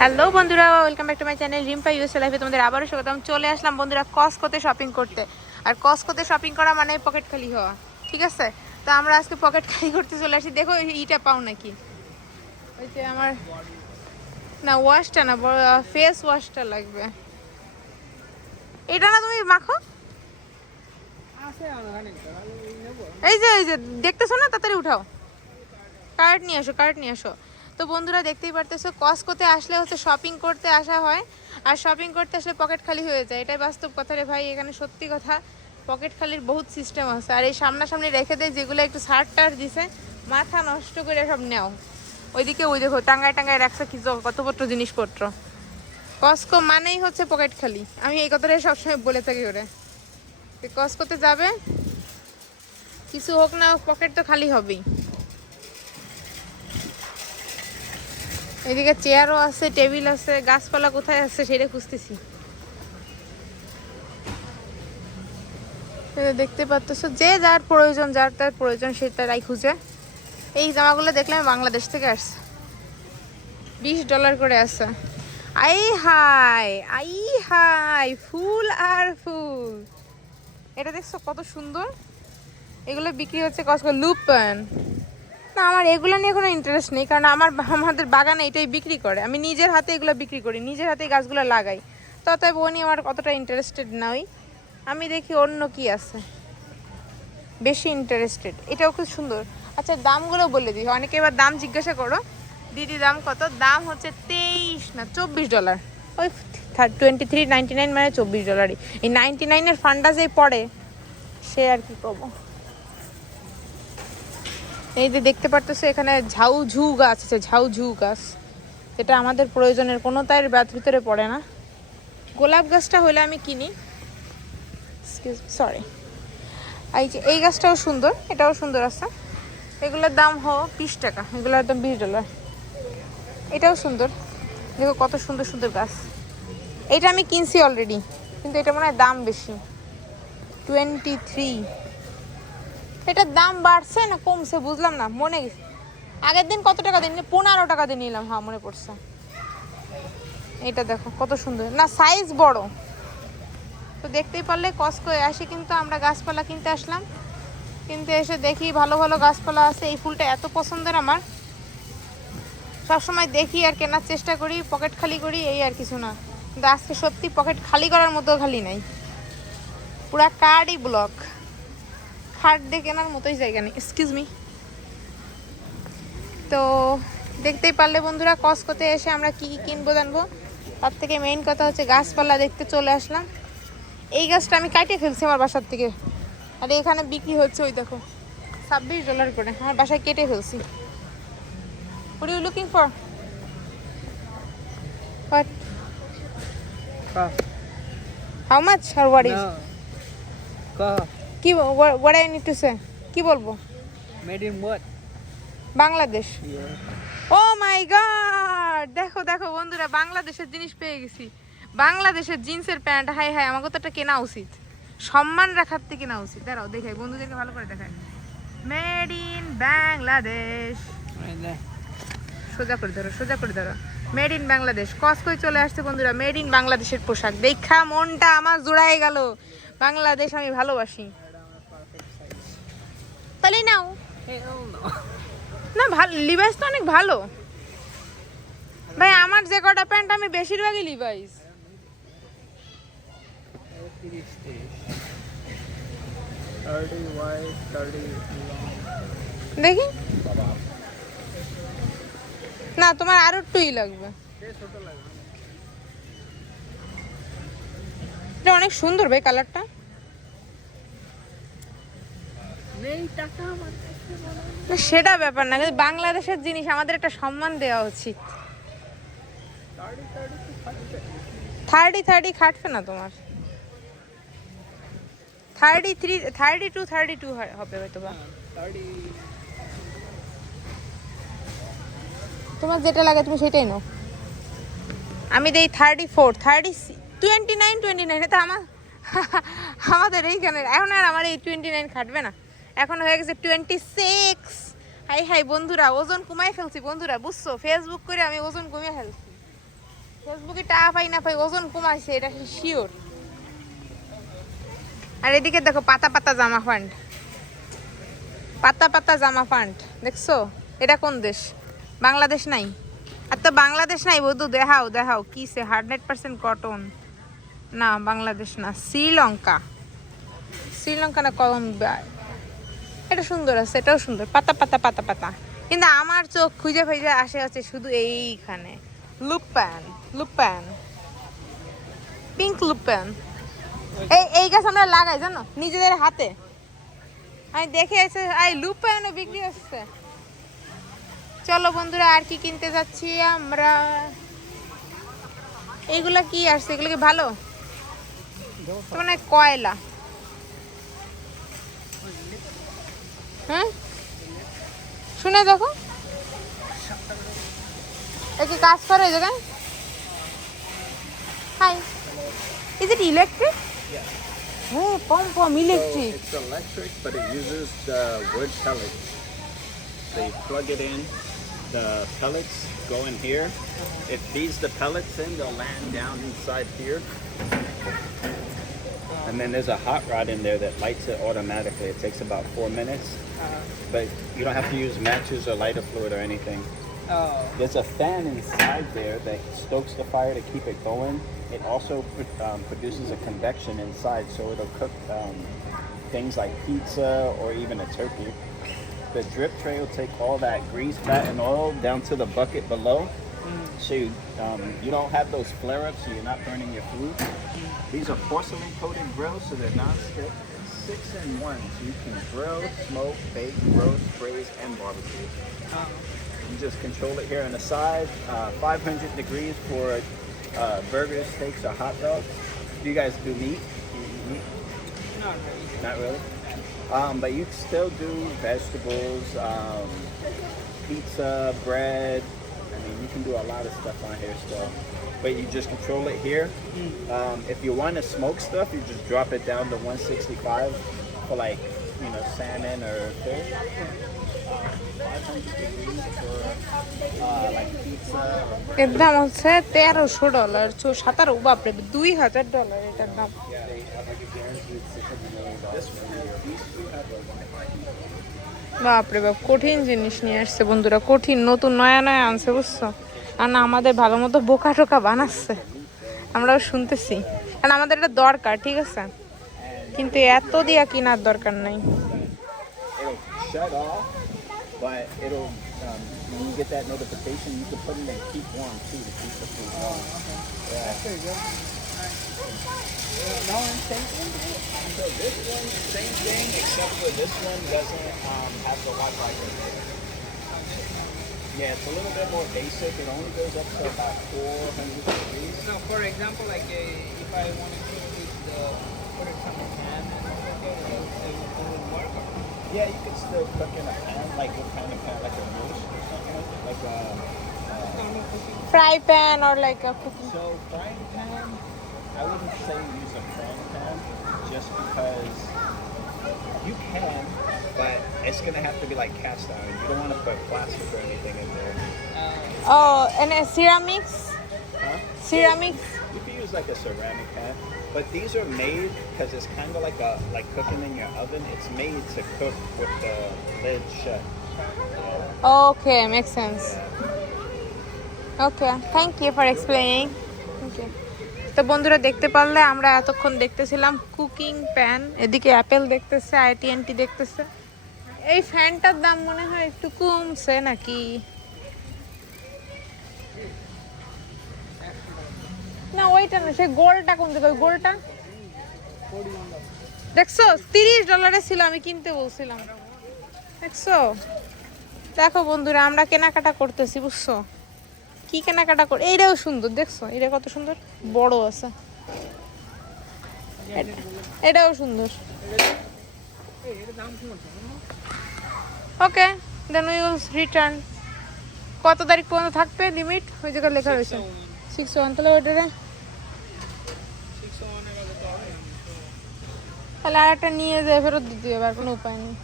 Hello বন্ধুরা welcome back to my channel Rimpa USA লাইফে তোমাদের আবারও স্বাগতম। চলে আসলাম বন্ধুরা কসকোতে শপিং করতে। আর কসকোতে শপিং করা মানে পকেট খালি হওয়া, ঠিক আছে? তো আমরা আজকে পকেট খালি করতে চলে আসি। দেখো, ইটা পাও নাকি? ওই যে আমার, না ওয়াশটা না ফেস ওয়াশটা লাগবে। এটা না তুমি মাখো? এই যে এই যে, দেখতেছো না? তাড়াতাড়ি উঠাও। কার্ড নিয়ে আসো কার্ড নিয়ে আসো। তো বন্ধুরা দেখতেই পারতেছো কসকোতে আসলে হচ্ছে শপিং করতে আসা হয়। আর শপিং করতে আসলে পকেট খালি হয়ে যায়। এটাই বাস্তব কথা রে ভাই, এখানে সত্যি কথা পকেট খালির বহুত সিস্টেম আছে। আর এই সামনাসামনি রেখে দেয় যেগুলো একটু সার টার দিছে, মাথা নষ্ট করে সব নেও। ওইদিকে ওই দেখো, টাঙ্গায় টাঙ্গায় রাখছে কি জ- কতপত্র জিনিসপত্র। কসকো মানেই হচ্ছে পকেট খালি। আমি এই কথাটাই সবসময় বলে থাকি ওরে। কসকোতে যাবে, কিছু হোক না পকেট তো খালি হবেই। এদিকে চেয়ারও আছে টেবিল আছে, গাছপালা কোথায় আছে সেটা খুঁজতেছি। দেখতে পাচ্ছ, যে যার প্রয়োজন, যার তার প্রয়োজন, সে তারাই খুঁজে। এই জামাগুলো দেখলাম বাংলাদেশ থেকে আসছে। বিশ ডলার করে আছে। আই হাই আই হাই ফুল আর ফুল। এটা দেখছ কত সুন্দর? এগুলো বিক্রি হচ্ছে কসকো লুপন। না, আমার এগুলো নিয়ে কোনো ইন্টারেস্ট নেই, কারণ আমার আমাদের বাগানে এটাই বিক্রি করে। আমি নিজের হাতে এগুলো বিক্রি করি, নিজের হাতে গাছগুলো লাগাই। তো অতএব ও আমার অতটা ইন্টারেস্টেড নই আমি দেখি অন্য কি আছে। বেশি ইন্টারেস্টেড এটাও খুব সুন্দর। আচ্ছা দামগুলো বলে দিই। অনেকে এবার দাম জিজ্ঞাসা করো, দিদি, দাম কত? দাম হচ্ছে তেইশ না, চব্বিশ ডলার ওই টোয়েন্টি থ্রি নাইনটি নাইন মানে চব্বিশ ডলারই এই নাইনটি নাইনের ফান্ডা যে পড়ে, সে আর কি করব? এই যে দেখতে পারতেছো, এখানে ঝাউ ঝু গাছ আছে ঝাউ ঝু গাছ। যেটা আমাদের প্রয়োজনের, কোনো তার বাদ ভিতরে পড়ে না। গোলাপ গাছটা হলে আমি কিনি। সরি এই যে, এই গাছটাও সুন্দর, এটাও সুন্দর আছে। এগুলোর দাম হো, বিশ টাকা, এগুলোর দাম বিশ ডলার। এটাও সুন্দর। দেখো কত সুন্দর সুন্দর গাছ। এটা আমি কিনছি অলরেডি কিন্তু এটা মনে হয় দাম বেশি। টোয়েন্টি থ্রি এটার দাম বাড়ছে না কমছে বুঝলাম না, মনে গেছে। আগের দিন কত টাকা দিন পনেরো টাকা দিয়ে নিলাম হ্যাঁ মনে পড়ছে। এটা দেখো, কত সুন্দর। না সাইজ বড়। তো দেখতেই পারলে কসকো আসে কিন্তু আমরা গাছপালা কিনতে আসলাম। কিন্তু এসে দেখি ভালো ভালো গাছপালা আছে। এই ফুলটা এত পছন্দের আমার। সবসময় দেখি আর কেনার চেষ্টা করি পকেট খালি করি, এই আর কিছু না। কিন্তু আজকে সত্যি পকেট খালি করার মতো খালি নাই। পুরা কার্ডই ব্লক খাট দিয়ে কেনার মতোই জায়গা নেই এক্সকিউজ মি তো দেখতেই পারলে বন্ধুরা কসকোতে এসে আমরা কি কী কিনবো জানব তার থেকে মেইন কথা হচ্ছে গাছপালা দেখতে চলে আসলাম এই গাছটা আমি কাটে ফেলছি আমার বাসার থেকে আর এখানে বিক্রি হচ্ছে ওই দেখো ছাব্বিশ ডলার করে আমার বাসায় কেটে ফেলছি What are you looking for? What? Cough. How much or what is? Cough. কি what, I need to say? কি বলব? Made in what? Bangladesh. Oh my god দেখো দেখো বন্ধুরা বাংলাদেশের জিনিস পেয়ে গেছি। বাংলাদেশের জিন্সের প্যান্ট হাই হাই আমাকে তো একটা কেনা উচিত। সম্মান রাখার থেকে কেনা উচিত। দাঁড়াও দেখাই বন্ধুদেরকে ভালো করে দেখাই। Made in Bangladesh. সোজা করে ধরো সোজা করে ধরো। Made in Bangladesh. কসকই চলে আসছে বন্ধুরা মেড ইন বাংলাদেশের পোশাক। দেখা মনটা আমার জোড়ায় গেল। বাংলাদেশ আমি ভালোবাসি। তাহলেই নাও। না ভালো লিভাইস তো অনেক ভালো। ভাই আমার যে কটা প্যান্ট আমি বেশিরভাগই লিভাইস. দেখি। না তোমার আরও টুই লাগবে। এটা অনেক সুন্দর ভাই কালারটা না সেটা ব্যাপার না বাংলাদেশের জিনিস আমাদের একটা সম্মান দেওয়া উচিত। থার্টি থার্টি খাটবে না তোমার। Thirty three thirty two thirty two হবে হয়তো বা তোমার যেটা লাগে তুমি সেটাই নাও। আমি দেই thirty four thirty twenty nine twenty nine এটা আমার আমাদের এইখানে এখন আর আমার এই টোয়েন্টি নাইন খাটবে না। এখন হয়ে গেছে টোয়েন্টি সিক্স হাই হাই, বন্ধুরা, ওজন কমাই ফেলছি, বন্ধুরা, বুঝছ? ফেসবুক করে আমি ওজন কমিয়ে ফেলছি। ফেসবুকে টাকা পাই না পাই, ওজন কমাইছে, এটা শিওর আর এদিকে দেখো, পাতা পাতা জামা প্যান্ট। পাতা পাতা জামা প্যান্ট, দেখছ? এটা কোন দেশ? বাংলাদেশ নাই? আর তো বাংলাদেশ নাই, বধু, দেখাও দেখাও, কি সে হান্ড্রেড পার্সেন্ট কটন না, বাংলাদেশ না, শ্রীলঙ্কা। শ্রীলঙ্কা না, কলম্বিয়া। এটা সুন্দর আছে, এটাও সুন্দর। পাতা পাতা পাতা পাতা। কিন্তু আমার চোখ খুঁজে খুঁজে আসে আছে শুধু এইখানে। লুপ্যান লুপ্যান পিঙ্ক লুপ্যান এই এই গাছ আমরা লাগাই, জানো? নিজেদের হাতে। আমি দেখে এসে এই লুপ্যানও বিক্রি হচ্ছে। চলো বন্ধুরা, আর কি কিনতে যাচ্ছি আমরা? এইগুলা কি আসছে? এগুলো কি ভালো? মানে কয়লা। হ্যাঁ শুনে দেখো একে কাজ করে এই জায়গায় হাই ইজ ইট ইলেকট্রিক হ্যাঁ পম পম electric It's electric, but it uses the wood pellets. So you plug it in, the pellets go in here. It feeds the pellets in, they'll land down inside here. And then there's a hot rod in there that lights it automatically. It takes about four minutes, but you don't have to use matches or lighter fluid or anything. Oh. There's a fan inside there that stokes the fire to keep it going. It also pr- um, produces a convection inside, so it'll cook um, things like pizza or even a turkey. The drip tray will take all that grease, fat, and oil down to the bucket below, so you, um, you don't have those flare-ups, so you're not burning your food. These are porcelain-coated grills, so they're non-stick. Six in one, so you can grill, smoke, bake, roast, braise, and barbecue. Um, You just control it here on the side. Uh, 500 degrees for uh, burgers, steaks, or hot dogs. Do you guys do meat? Do you meat? not really. Not really. Um, but you can still do vegetables, um, pizza, bread. I mean, you can do a lot of stuff on here still. But you just control it here. Um, if you want to smoke stuff, you just drop it down to 165 for like, you know, salmon or fish. Uh, 500 degrees for uh, like pizza. or- এর দাম হচ্ছে তেরোশো dollar সাতারো বাপরে দুই হাজার dollar এটার দাম বাপরে বাপ কঠিন জিনিস নিয়ে আসছে বন্ধুরা কঠিন নতুন নয়া নয়া আনছে বুঝছ? আর না আমাদের ভালো মতো বোকা টোকা বানাচ্ছে। আমরাও শুনতেছি। কারণ আমাদের এটা দরকার ঠিক আছে? কিন্তু এত দিয়া কেনার দরকার নাই। Um, you No, and same thing. So this one, same thing, except for this one doesn't um, have the Wi-Fi generator. Yeah, it's a little bit more basic. It only goes up to about 400 degrees. No, for example, like uh, if I want to cook with the, for example, pan it would work. Yeah, you could still cook in a pan, like what kind of pan, like a roast or something, like a uh, fry pan or like a cooking. So frying pan. I wouldn't say use a frying pan just because you can, but it's gonna have to be like cast iron. You don't want to put plastic or anything in there. Oh, and a ceramics? Huh? Ceramics? You could use like a ceramic pan, but these are made because it's kind of like a like cooking in your oven. It's made to cook with the lid shut. Okay, makes sense. Yeah. Okay, thank you for explaining. Thank you. তো বন্ধুরা দেখতে পারলে আমরা এতক্ষণ দেখতেছিলাম cooking pan, এদিকে Apple দেখতেছে আইটিএনটি দেখতেছে। এই ফ্যানটার দাম মনে হয় একটু কমছে নাকি? না, ওইটা না সেই গোলটা কোন দিকে, ওই গোলটা? দেখছ, তিরিশ ডলারে ছিল, আমি কিনতে বলছিলাম। দেখছ? দেখো বন্ধুরা, আমরা কেনাকাটা করতেছি, বুঝছ? কি কেনাকাটা করে এইটাও সুন্দর, দেখছ? এটা কত সুন্দর? বড় আছে। এটাও সুন্দর। Okay then we will return কত তারিখ পর্যন্ত থাকবে লিমিট ওই জায়গায় লেখা রয়েছে। সিক্স ওয়ান তাহলে ওইটারে তাহলে আর একটা নিয়ে যায় ফেরত দিতে হবে আর কোনো উপায় নেই।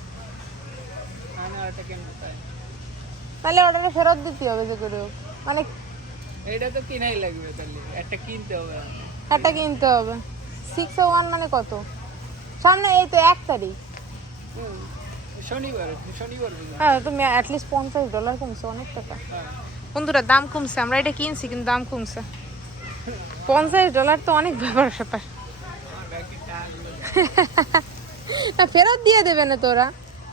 তাহলে অর্ডারে ফেরত দিতে হবে যে করে হোক। মানে এটা তো কিনাই লাগবে তাহলে। একটা কিনতে হবে একটা কিনতে হবে। সিক্স ও ওয়ান মানে কত? সামনে এই তো এক তারিখ। শনিবার শনিবার হ্যাঁ তুমি অ্যাটলিস্ট পঞ্চাশ ডলার কমছে অনেক টাকা। বন্ধুরা দাম কমছে। আমরা এটা কিনছি কিন্তু দাম কমছে। পঞ্চাশ ডলার তো অনেক ব্যাপার স্যাপার। ফেরত দিয়ে দেবে না তোরা।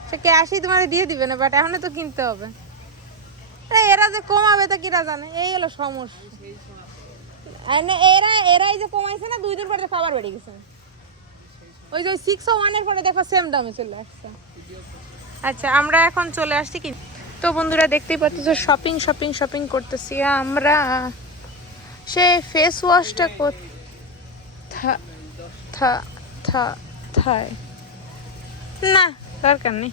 সে ক্যাশই তোমার দিয়ে দিবে না বাট এখন তো কিনতে হবে। এরা যে কমাবে তা কিরা জানে? এই হলো সমস্যা। এরা, এরাই যে কমাইছে না, দুই দিন পরে খাবার বেড়ে গেছে। ওই যে সিক্স ও ওয়ানের পরে দেখো সেম দামে চলে আসছে। আচ্ছা আমরা এখন চলে আসছি কি? তো বন্ধুরা, দেখতেই পাচ্ছ শপিং শপিং শপিং করতেছি আমরা। সে ফেস ওয়াশটা কোথা থা থা, থায়। না, দরকার নেই।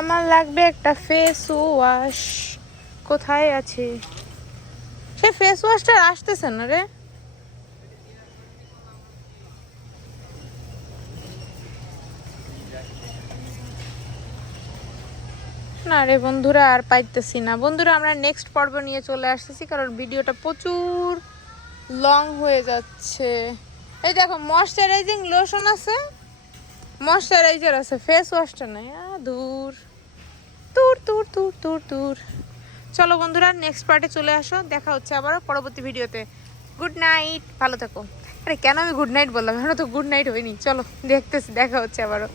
আমার লাগবে একটা ফেস ওয়াশ কোথায় আছে? সে ফেস ওয়াশটা আসতেছে না রে। না রে বন্ধুরা, আর পাইতেছি না। বন্ধুরা, আমরা নেক্সট পর্ব নিয়ে চলে আসতেছি, কারণ ভিডিওটা প্রচুর লং হয়ে যাচ্ছে। এই দেখো ময়শ্চারাইজিং লোশন আছে। ময়শ্চারাইজার আছে ফেস ওয়াশটা নাই দূর। দূর দূর দূর দূর দূর। চলো বন্ধুরা নেক্সট পার্টে চলে আসো, দেখা হচ্ছে আবারও পরবর্তী ভিডিওতে। গুড নাইট ভালো থাকো। আরে কেন আমি গুড নাইট বললাম? এখন তো গুড নাইট হয়নি। চলো, দেখতেছি, দেখা হচ্ছে আবারও।